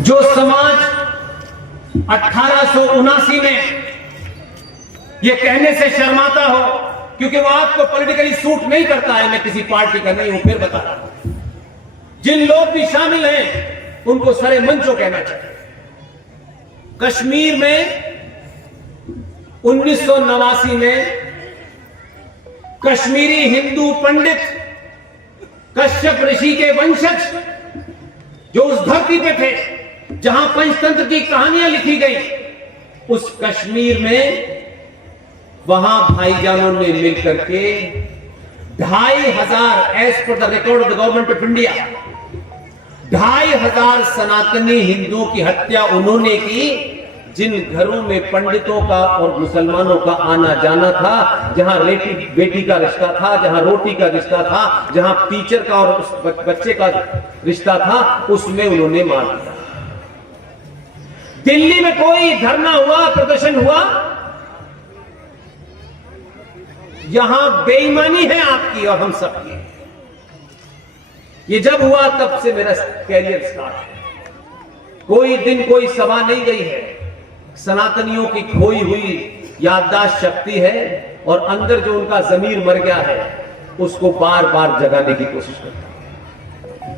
जो समाज 1879 में ये कहने से शर्माता हो, क्योंकि वो आपको पॉलिटिकली सूट नहीं करता है, मैं किसी पार्टी का नहीं हूं, फिर बता रहा हूं, जिन लोग भी शामिल हैं उनको सारे मंचों कहना चाहिए। कश्मीर में 1989 में कश्मीरी हिंदू पंडित कश्यप ऋषि के वंशज जो उस धरती पे थे जहां पंचतंत्र की कहानियां लिखी गई, उस कश्मीर में वहां भाईजानों ने मिलकर के 2500 as per the record of the government of India 2500 सनातनी हिंदुओं की हत्या उन्होंने की, जिन घरों में पंडितों का और मुसलमानों का आना जाना था, जहां बेटी का रिश्ता था, जहां रोटी का रिश्ता था, जहां टीचर का और उस बच्चे का रिश्ता था, उसमें उन्होंने मार दिया। दिल्ली में कोई धरना हुआ, प्रदर्शन हुआ, यहां बेईमानी है आपकी और हम सबकी। ये जब हुआ तब से मेरा कैरियर स्टार्ट है। कोई दिन कोई सभा नहीं गई है। सनातनियों की खोई हुई याददाश्त शक्ति है और अंदर जो उनका जमीर मर गया है उसको बार बार जगाने की कोशिश करता है।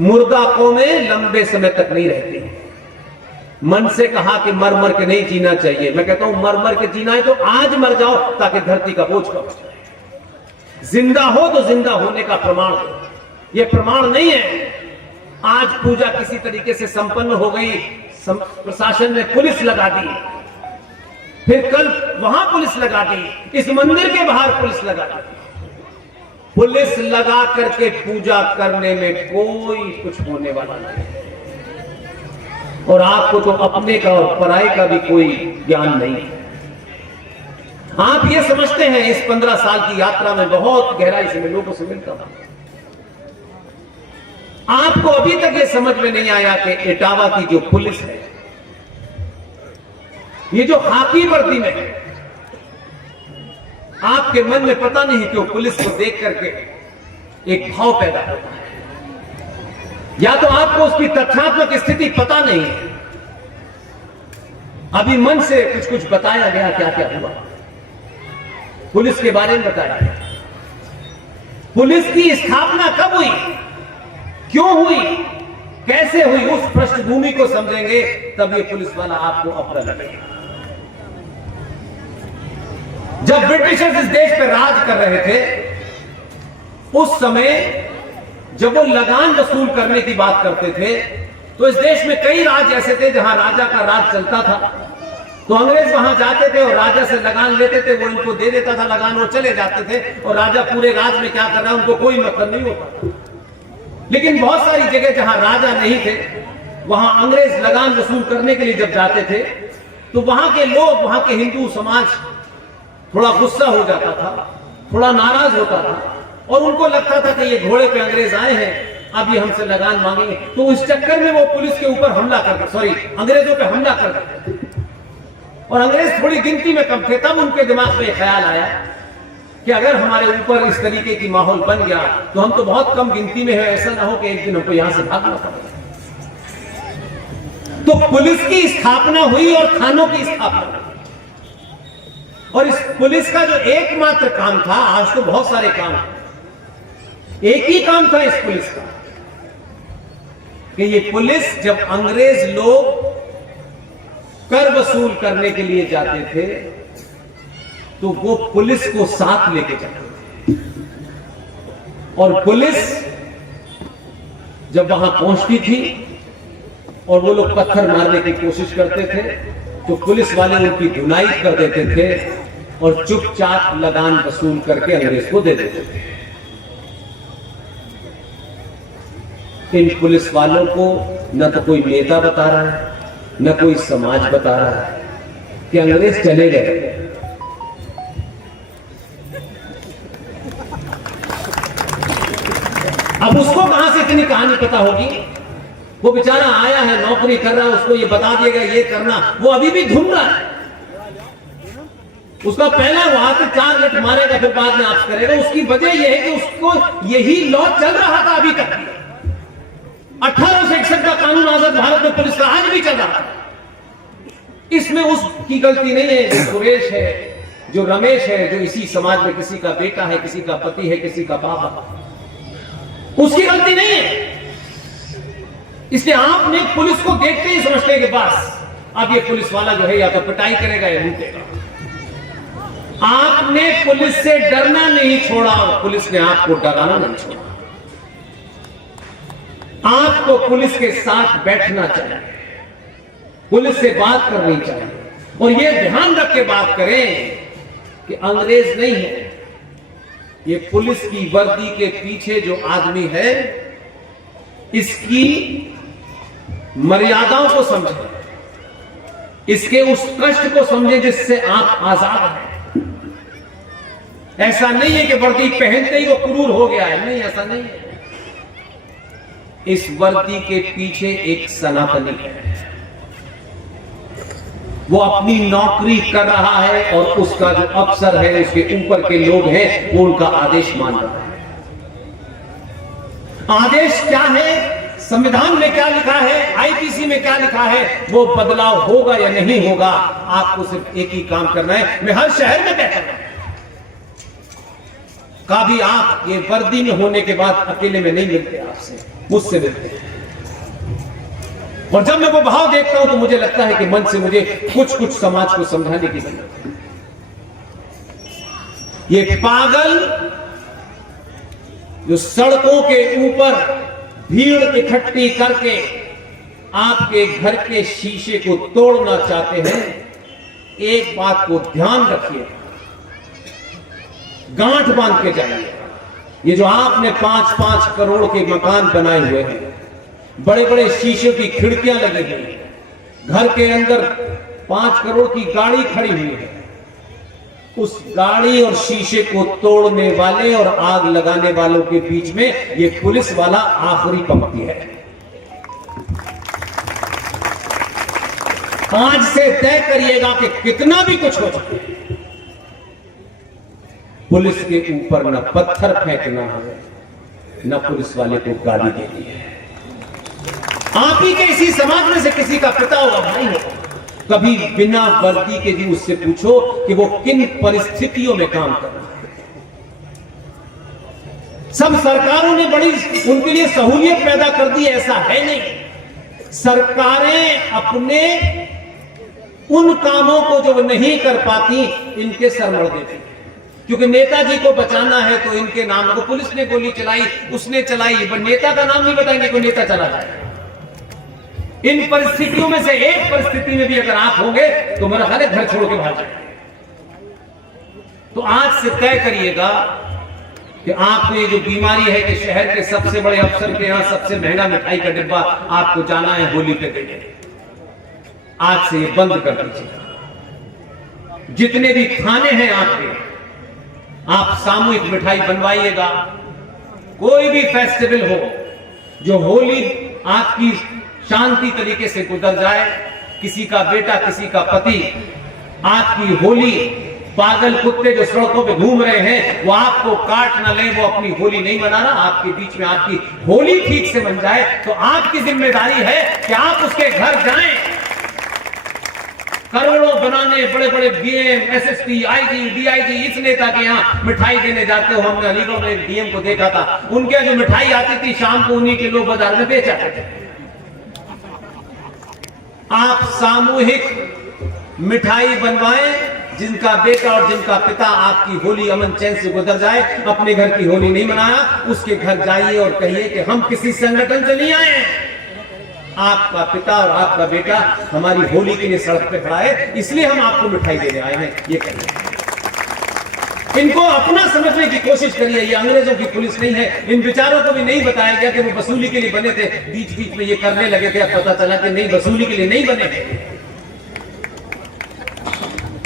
मुर्दा कौमें लंबे समय तक नहीं रहती। मन से कहा कि मर मर के नहीं जीना चाहिए, मैं कहता हूं मर मर के जीना है तो आज मर जाओ ताकि धरती का बोझ कम हो जाए। जिंदा हो तो जिंदा होने का प्रमाण दो। यह प्रमाण नहीं है। आज पूजा किसी तरीके से संपन्न हो गई, प्रशासन ने पुलिस लगा दी, फिर कल वहां पुलिस लगा दी, इस मंदिर के बाहर पुलिस लगा दी। पुलिस लगा करके पूजा करने में कोई कुछ होने वाला नहीं, और आपको तो अपने का और पराये का भी कोई ज्ञान नहीं है। आप ये समझते हैं इस 15 साल की यात्रा में बहुत गहराई से मैं लोगों से मिलता हूं, आपको अभी तक ये समझ में नहीं आया कि इटावा की जो पुलिस है, ये जो खाकी वर्दी में है, आपके मन में पता नहीं क्यों पुलिस को देख करके एक भाव पैदा होता है। या तो आपको उसकी तथ्यात्मक स्थिति पता नहीं है। अभी मन से कुछ कुछ बताया गया, क्या क्या हुआ पुलिस के बारे में बताया गया। पुलिस की स्थापना कब हुई, क्यों हुई, कैसे हुई, उस पृष्ठभूमि को समझेंगे तब ये पुलिस वाला आपको अपना लगेगा। जब ब्रिटिशर्स इस देश पर राज कर रहे थे, उस समय जब वो लगान वसूल करने की बात करते थे, तो इस देश में कई राज्य ऐसे थे जहां राजा का राज चलता था। तो अंग्रेज वहां जाते थे और राजा से लगान लेते थे, वो इनको दे देता था लगान, वो चले जाते थे, और राजा पूरे राज्य में क्या कर रहा है उनको कोई मतलब नहीं होता। लेकिन बहुत सारी जगह जहां राजा नहीं थे, वहां अंग्रेज लगान वसूल करने के लिए जब जाते थे, तो वहां के लोग, वहां के हिंदू समाज थोड़ा गुस्सा हो जाता था, थोड़ा नाराज होता था, और उनको लगता था कि ये घोड़े पे अंग्रेज आए हैं, अब ये हमसे लगान मांगेंगे। तो इस चक्कर में वो पुलिस के ऊपर हमला कर अंग्रेजों पे हमला कर देते थे। और अंग्रेज थोड़ी गिनती में कम थे, तब उनके दिमाग में ख्याल आया कि अगर हमारे ऊपर इस तरीके की माहौल बन गया तो हम तो बहुत कम गिनती में है, ऐसा ना हो कि एक दिन हमको यहां से भागना पड़े। तो पुलिस की स्थापना हुई और थानों की स्थापना हुई। और इस पुलिस का जो एकमात्र काम था, आज तो बहुत सारे काम हैं, एक ही काम था इस पुलिस का कि ये पुलिस जब अंग्रेज लोग कर वसूल करने के लिए जाते थे तो वो पुलिस को साथ लेके जाते थे। और पुलिस जब वहां पहुंचती थी और वो लोग पत्थर मारने की कोशिश करते थे, तो पुलिस वाले उनकी धुनाई कर देते थे और चुपचाप लगान वसूल करके अंग्रेज को दे देते थे। इन पुलिस वालों को न तो कोई नेता बता रहा है, न कोई समाज बता रहा है कि अंग्रेज चले गए। अब उसको कहां से इतनी कहानी पता होगी? वो बेचारा आया है, नौकरी कर रहा है, उसको ये बता दिएगा ये करना, वो अभी भी घूम रहा है। उसका पहला वहां से 4 लट मारेगा, फिर बाद में आपसे करेगा। उसकी वजह यह है कि उसको यही लॉ चल रहा था अभी तक। 1861 का कानून आजाद भारत में पुलिस का आज भी चल रहा है। इसमें उसकी गलती नहीं है, जो सुरेश है, जो रमेश है, जो इसी समाज में किसी का बेटा है, किसी का पति है, किसी का बाप है, उसकी गलती नहीं है। इसलिए आपने पुलिस को देखते ही समझते हैं कि बस अब ये पुलिस वाला जो है या तो पिटाई करेगा या लूटेगा। आपने पुलिस से डरना नहीं छोड़ा, पुलिस ने आपको डराना नहीं छोड़ा। आपको पुलिस के साथ बैठना चाहिए, पुलिस से बात करनी चाहिए, और यह ध्यान रख के बात करें कि अंग्रेज नहीं है, ये पुलिस की वर्दी के पीछे जो आदमी है इसकी मर्यादाओं को समझें, इसके उस कष्ट को समझें जिससे आप आजाद हैं। ऐसा नहीं है कि वर्दी पहनते ही वो क्रूर हो गया है, नहीं, ऐसा नहीं है। इस वर्दी के पीछे एक सनातनी है, वो अपनी नौकरी कर रहा है और उसका जो अफसर है, उसके ऊपर के लोग हैं, वो उनका आदेश मान रहा है। आदेश क्या है, संविधान में क्या लिखा है, आईपीसी में क्या लिखा है, वो बदलाव होगा या नहीं होगा, आपको सिर्फ एक ही काम करना है। मैं हर शहर में कहता हूं, कभी आप ये वर्दी में होने के बाद अकेले में नहीं मिलते, आपसे मुझसे मिलते हैं। और जब मैं वो भाव देखता हूं तो मुझे लगता है कि मन से मुझे कुछ समाज को समझाने की जरूरत है। ये पागल जो सड़कों के ऊपर भीड़ इकट्ठी करके आपके घर के शीशे को तोड़ना चाहते हैं, एक बात को ध्यान रखिए, गांठ बांध के जाइए। ये जो आपने 5-5 करोड़ के मकान बनाए हुए हैं, बड़े बड़े शीशे की खिड़कियां लगी हुई हैं, घर के अंदर 5 करोड़ की गाड़ी खड़ी हुई है, उस गाड़ी और शीशे को तोड़ने वाले और आग लगाने वालों के बीच में ये पुलिस वाला आखिरी पंक्ति है। आज से तय करिएगा कि कितना भी कुछ हो जाए, पुलिस के ऊपर न पत्थर फेंकना है, न पुलिस वाले को गाली देनी है। आप ही के इसी समाज में से किसी का पिता होगा, भाई होगा, कभी बिना वर्दी के भी उससे पूछो कि वो किन परिस्थितियों में काम कर रहा है। सब सरकारों ने बड़ी उनके लिए सहूलियत पैदा कर दी, ऐसा है नहीं। सरकारें अपने उन कामों को जो नहीं कर पाती, इनके सर मड़ देती, क्योंकि नेताजी को बचाना है तो इनके नाम को पुलिस ने गोली चलाई, उसने चलाई, पर नेता का नाम नहीं बताएंगे, कोई नेता चला जाए। इन परिस्थितियों में से एक परिस्थिति में भी अगर आप होंगे तो मेरा ख्याल है घर छोड़ के भाग जाएंगे। तो आज से तय करिएगा कि आपने जो बीमारी है कि शहर के सबसे बड़े अफसर के यहां सबसे महंगा मिठाई का डिब्बा आपको जाना है होली पे देने, आज से ये बंद कर दीजिएगा। जितने भी थाने हैं आपके, आप सामूहिक मिठाई बनवाइएगा। कोई भी फेस्टिवल हो, जो होली आपकी शांति तरीके से गुजर जाए, किसी का बेटा, किसी का पति आपकी होली, पागल कुत्ते जो सड़कों पे घूम रहे हैं वो आपको काट ना ले, वो अपनी होली नहीं मनाना, आपके बीच में आपकी होली ठीक से बन जाए, तो आपकी जिम्मेदारी है कि आप उसके घर जाएं। करोड़ों बनाने बड़े बड़े डीएम, एसएसपी, आईजी, डीआईजी इस नेता के यहाँ मिठाई देने जाते हो। हमने अलीगढ़ में एक डीएम को देखा था, उनके जो मिठाई आती थी शाम को उन्हीं के लोग बाजार में बेच आते थे। आप सामूहिक मिठाई बनवाएं, जिनका बेटा और जिनका पिता आपकी होली अमन चैन से गुजर जाए, अपने घर की होली नहीं मनाया, उसके घर जाइए और कहिए कि हम किसी संगठन से नहीं आए, आपका पिता और आपका बेटा हमारी होली के लिए सड़क पे खड़ा है, इसलिए हम आपको मिठाई देने आए हैं। ये करिए, इनको अपना समझने की कोशिश करिए। ये अंग्रेजों की पुलिस नहीं है। इन विचारों को भी नहीं बताया गया कि वो वसूली के लिए बने थे, बीच बीच में ये करने लगे थे, अब पता चला कि नहीं, वसूली के लिए नहीं बने थे।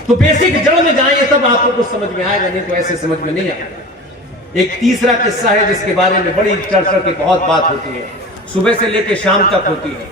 तो बेसिक जड़ में जाएंगे तब आपको कुछ समझ में आएगा, नहीं तो ऐसे समझ में नहीं आएगा। एक तीसरा किस्सा है जिसके बारे में बड़ी चर्चा की बहुत बात होती है, सुबह से लेकर शाम तक होती है।